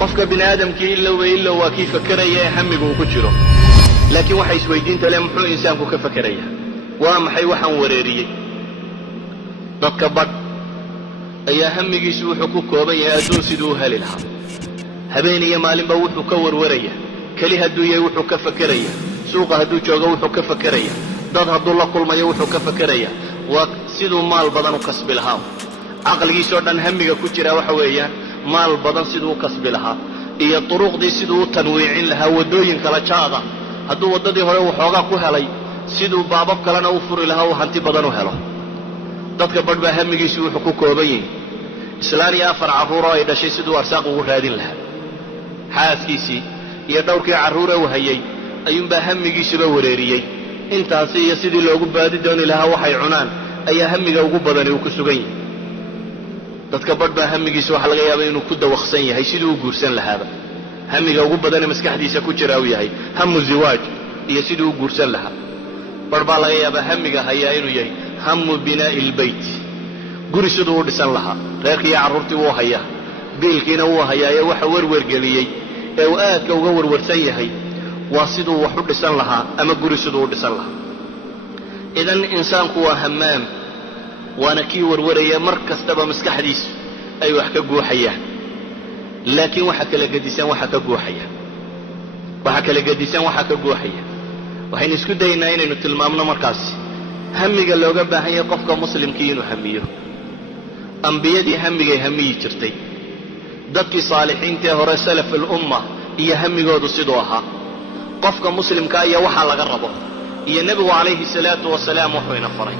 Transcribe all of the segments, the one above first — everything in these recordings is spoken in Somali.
qofka bini aadamkii illow waa kii fakeraya ee hamigu uu ku jiro. laakiin waxa isweydiinta leh muxuu insaanku ka fakeraya? waa maxay waxaan wareeriyey? dadka badh ayaa hamigiisu wuxuu ku kooban yahay adduun siduu u heli lahaa. habeen iyo maalinba wuxuu ka warwaraya. keli hadduu yahay wuxuu ka fakeraya. suuqa hadduu joogo wuxuu ka fakeraya. dad hadduu la kulmayo wuxuu ka fakeraya. waa siduu maal badan u kasbi lahaa. caqligiisoo dhan hamiga ku jira waxa weeyaan maal badan siduu u kasbi lahaa iyo duruqdii siduu u tanwiicin lahaa, waddooyin kala jaada. hadduu waddadii hore waxoogaa ku helay siduu baabab kalena u furi lahaa uu hanti badan u helo. dadka badh baa hamigiisu wuxuu ku kooban yahay islaan iyo 4 carruuroo ay dhashay siduu arsaaq ugu raadin lahaa. xaaskiisii iyo dhowrkii carruure uu hayay ayuunbaa hamigiisuba wareeriyey. intaasi iyo sidii loogu baadi dooni lahaa waxay cunaan ayaa hamiga ugu badani uu ku sugan yahay. dadka badh baa hamigiisu waxa laga yaabaa inuu ku dawaqsan yahay siduu u guursan lahaaba. hamiga ugu badane maskaxdiisa ku jira uu yahay hamu ziwaaj iyo siduu u guursan lahaa. badh baa laga yaabaa hamiga hayaa inuu yahay hamu binaa'i ilbayt, guri siduu u dhisan lahaa. reerkii iyo carruurtii wuu hayaa, biilkiina wuu hayaa. ee waxa werwergeliyey ee uu aadka uga warwarsan yahay waa siduu wax u dhisan lahaa ama guri siduu u dhisan lahaa. idan insaanku waa hamaam, waana kii warwaraya mar kastaba maskaxdiisu ay wax ka guuxayaan. laakiin waxa kala gedisan waxa ka guuxaya. waxaynu isku dayaynaa inaynu tilmaamno markaas hamiga looga baahan yahay qofka muslimkii inuu hamiyo. ambiyadii hamigay hamiyi jirtay. dadkii saalixiintaee hore salaf alumma iyo hamigoodu siduu ahaa. qofka muslimkaa iyo waxaa laga rabo iyo nebigu calayhi salaatu wasalaam wuxuu ina faray.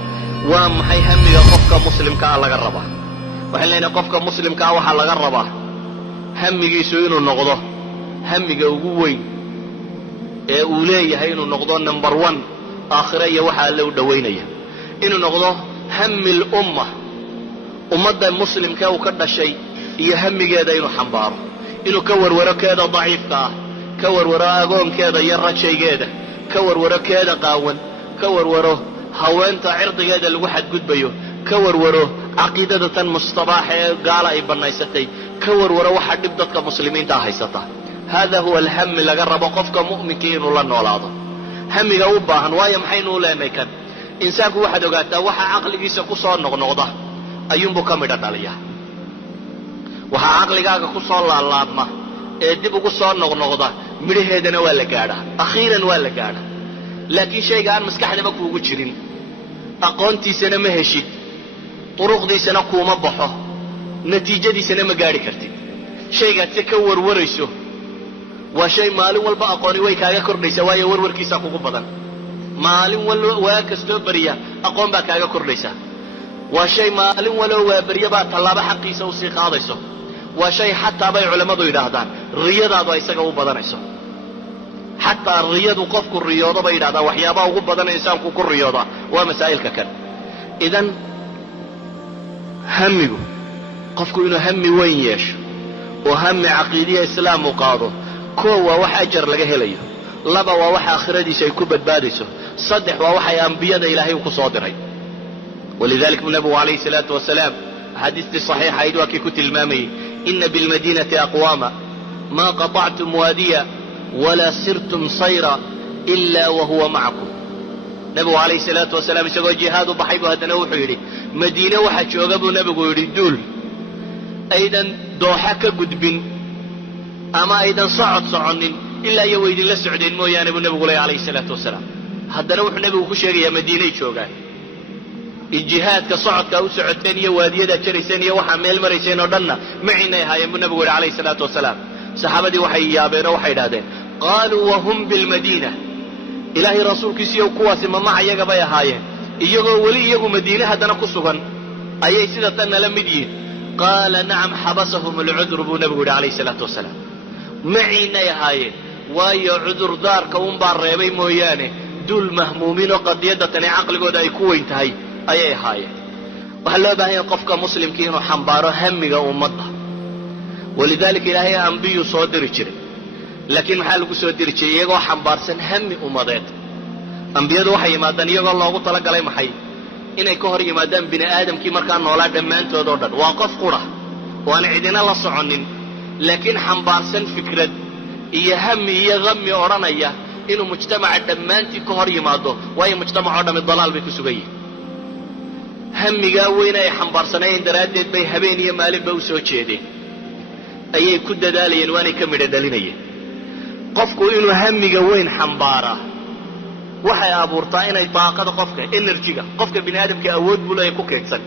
waa maxay hamiga qofka muslimkaa laga rabaa? waxaan leenahay qofka muslimkaa waxaa laga rabaa hamigiisu inuu noqdo hamiga ugu weyn ee uu leeyahay inuu noqdo number 1 aakhira iyo waxa alle u dhowaynaya. inuu noqdo hami lumma, ummadda muslimka uu ka dhashay iyo hamigeeda inuu xambaaro. inuu ka warwaro keeda daciifka ah, ka warwaro agoonkeeda iyo rajaygeeda, ka warwaro keeda qaawan, ka warwaro haweenta cirdigeeda lagu xadgudbayo, ka warwaro caqiidada tan mustabaaxa ee gaala ay bannaysatay, ka warwaro waxa dhib dadka muslimiinta haysata. hada huwa alhami laga rabo qofka mu'minkii inuu la noolaado. hamiga u baahan waayo maxaynu u leenahay kan insaanku waxaad ogaataa waxa caqligiisa ku soo noqnoqda ayuunbuu ka midha dhaliya. waxa caqligaaga ku soo laalaadma ee dib ugu soo noqnoqda midhaheedana waa la gaadhaa, akhiiran waa la gaadhaa. laakiin shayga aan maskaxdaba kuugu jirin, aqoontiisana ma heshid, duruqdiisana kuuma baxo, natiijadiisana ma gaadhi kartid. shaygaad se ka warwarayso waa shay maalin walba aqooni way kaaga kordhaysa, waayo warwarkiisaa kugu badan. maalin walba waa kastoo beriya aqoon baa kaaga kordhaysa. waa shay maalin walba waa berya baa tallaabo xaqiisa u sii qaadayso. waa shay xataa bay culammadu yidhaahdaan riyadaadu ay isaga u badanayso. xataa riyadu qofku riyoodo bay yidhahdaan waxyaabaha ugu badan insaanku ku riyooda waa masaa'ilka kan. idan hamigu qofku inuu hami weyn yeesho oo hami caqiidiya islaam u qaado. koow waa wax ajar laga helayo. 2 waa waxa aakhiradiisa ay ku badbaadayso. 3 waa waxay ambiyada ilaahay ku soo diray. walidaalika nabigu calayhi salaatu wasalaam xadiistii saxiixa ayd waa kii ku tilmaamayey ina bilmadiinati aqwaama maa qatactum waadiya walaa sirtum sayra ilaa wahuwa macakum. nabigu calayhi salaatu wasalaam isagoo jihaad u baxay buu haddana wuxuu yidhi madiine waxa jooga buu nabigu yidhi duul aydan dooxa ka gudbin ama aydan socod soconin ilaa iyo way idinla socdeen mooyaane buu nabigu leeyahay calayhi salaatu wasalaam. haddana wuxuu nabigu ku sheegayaa madiinay joogaan. jihaadka socodkaa u socoteen iyo waadiyadaad jarayseen iyo waxaa meel marayseen oo dhanna maciinay ahaayeen buu nabigu yidhi calayhi salaatu wasalaam. saxaabadii waxay yaabeenoo waxay idhahdeen qaaluu wahum bilmadiina, ilaahay rasuulkiisiiyo kuwaasi ma maca iyaga bay ahaayeen iyagoo weli iyagu madiine haddana ku sugan ayay sida tan nala mid yihiin. qaala nacam xabasahum alcudru buu nabigu yidhi calayhi salaatu wasalaam. maciinay ahaayeen waayo cudurdaarka unbaa reebay mooyaane duul mahmuumiinoo qadiyadda tani caqligooda ay ku weyn tahay ayay ahaayeen. waxaa loo baahan yahay qofka muslimkii inuu xambaaro hamiga ummadda. walidaalika ilaahay ambiyuu soo diri jiray, laakiin maxaa lagu soo diri jiray iyagoo xambaarsan hami ummadeed. ambiyadu waxay yimaadaan iyagoo loogu talagalay maxay inay ka hor yimaadaan bini aadamkii markaa noolaa dhammaantood oo dhan. waa qof qura oo aan cidina la soconin laakiin xambaarsan fikrad iyo hami iyo qami odhanaya inuu mujtamaca dhammaantii ka hor yimaado waayo mujtamacoo dhammi dalaal bay ku sugan yihin hamigaa weyne ay xambaarsanayeen daraaddeed bay habeen iyo maalinba u soo jeedeen ayay ku dadaalayeen waanay ka midho dhalinayeen qofku inuu hamiga weyn xambaaraa waxay abuurtaa inay daaqada qofka enerjiga qofka bini aadamka awood buu leeyahay ku kaydsan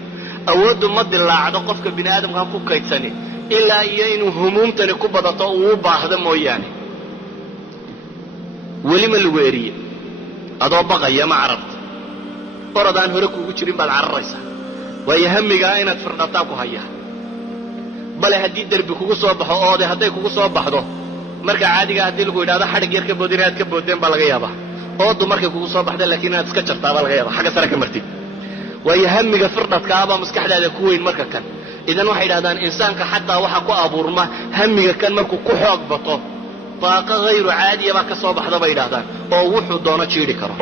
awooddu ma dilaacdo qofka bini aadamka ku kaydsani ilaa iyo inuu humuumtani ku badato uu u baahdo mooyaane weli ma lagu eriye adoo baqaya ma carabta orodaan hore kuugu jirin baad cararaysaa waayo hamigaa inaad firdhataa ku hayaa bale haddii derbi kugu soo baxo oode hadday kugu soo baxdo marka caadiga haddii lagu yidhahdo xadhig yar ka boodin inaad ka boodeen baa laga yaabaa oodu markay kugu soo baxda laakiin inaad iska jartaa baa laga yaabaa xagga sare ka martid waayo hamiga firdhadkaabaa maskaxdaada ku weyn marka kan idan waxay yidhahdaan insaanka xataa waxa ku abuurma hamiga kan markuu ku xoog bato daaqa hayru caadiya baa ka soo baxda bay yidhahdaan oo wuxuu doono jiidhi karo